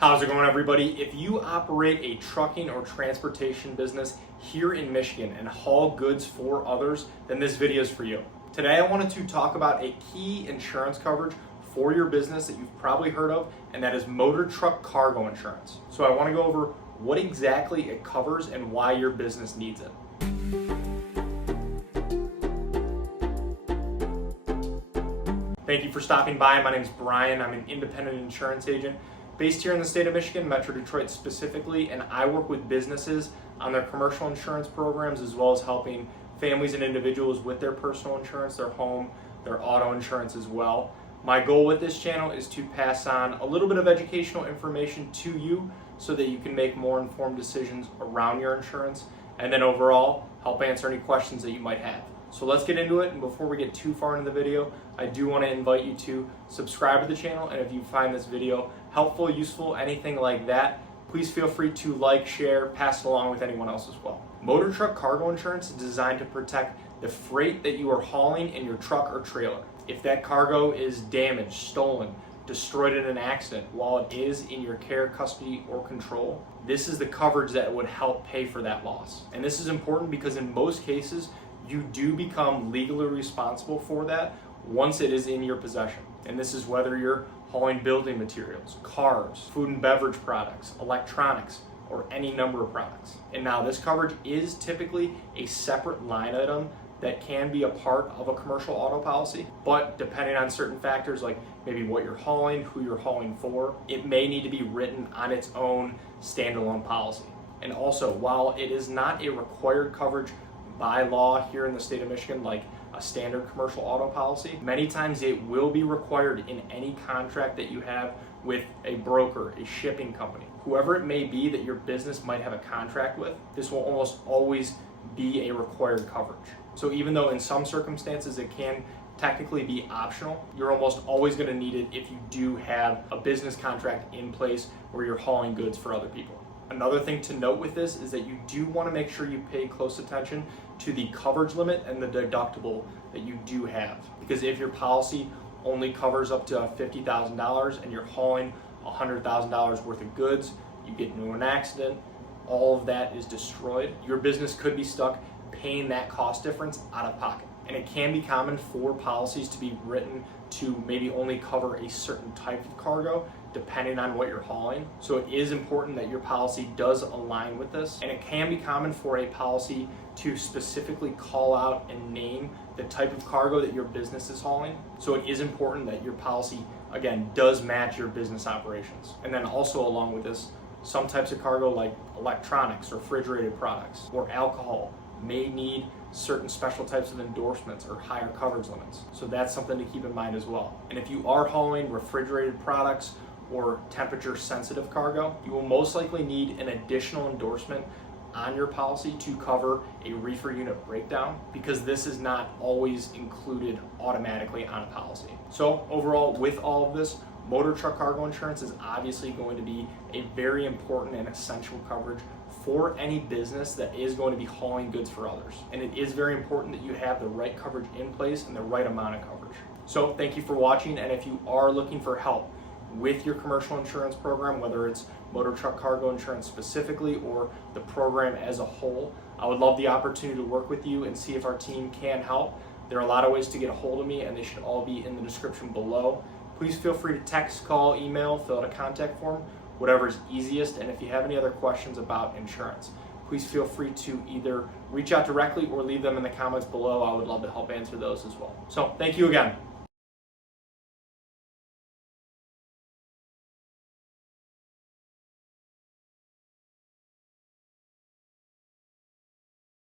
How's it going, everybody? If you operate a trucking or transportation business here in Michigan and haul goods for others, then this video is for you. Today I wanted to talk about a key insurance coverage for your business that you've probably heard of, and that is motor truck cargo insurance. So I want to go over what exactly it covers and why your business needs it. Thank you for stopping by. My name is Brian. I'm an independent insurance agent based here in the state of Michigan, Metro Detroit specifically, and I work with businesses on their commercial insurance programs as well as helping families and individuals with their personal insurance, their home, their auto insurance as well. My goal with this channel is to pass on a little bit of educational information to you so that you can make more informed decisions around your insurance, and then overall help answer any questions that you might have. So let's get into it, and before we get too far into the video, I do want to invite you to subscribe to the channel, and if you find this video helpful, useful, anything like that, please feel free to like, share, pass it along with anyone else as well. Motor truck cargo insurance is designed to protect the freight that you are hauling in your truck or trailer. If that cargo is damaged, stolen, destroyed in an accident while it is in your care, custody, or control, this is the coverage that would help pay for that loss. And this is important because in most cases, you do become legally responsible for that once it is in your possession. And this is whether you're hauling building materials, cars, food and beverage products, electronics, or any number of products. And now this coverage is typically a separate line item that can be a part of a commercial auto policy, but depending on certain factors like maybe what you're hauling, who you're hauling for, it may need to be written on its own standalone policy. And also, while it is not a required coverage by law here in the state of Michigan like a standard commercial auto policy, many times it will be required in any contract that you have with a broker, a shipping company, whoever it may be that your business might have a contract with. This will almost always be a required coverage. So even though in some circumstances it can technically be optional, you're almost always going to need it if you do have a business contract in place where you're hauling goods for other people. Another thing to note with this is that you do want to make sure you pay close attention to the coverage limit and the deductible that you do have. Because if your policy only covers up to $50,000 and you're hauling $100,000 worth of goods, you get into an accident, all of that is destroyed. Your business could be stuck paying that cost difference out of pocket. And it can be common for policies to be written to maybe only cover a certain type of cargo depending on what you're hauling. So it is important that your policy does align with this. And it can be common for a policy to specifically call out and name the type of cargo that your business is hauling. So it is important that your policy, again, does match your business operations. And then also along with this, some types of cargo like electronics, refrigerated products, or alcohol may need certain special types of endorsements or higher coverage limits. So that's something to keep in mind as well. And if you are hauling refrigerated products or temperature sensitive cargo, you will most likely need an additional endorsement on your policy to cover a reefer unit breakdown, because this is not always included automatically on a policy. So overall, with all of this, motor truck cargo insurance is obviously going to be a very important and essential coverage for any business that is going to be hauling goods for others. And it is very important that you have the right coverage in place and the right amount of coverage. So thank you for watching, and if you are looking for help with your commercial insurance program, whether it's motor truck cargo insurance specifically or the program as a whole, I would love the opportunity to work with you and see if our team can help. There are a lot of ways to get a hold of me, and they should all be in the description below. Please feel free to text, call, email, fill out a contact form, whatever is easiest. And if you have any other questions about insurance, please feel free to either reach out directly or leave them in the comments below. I would love to help answer those as well. So thank you again.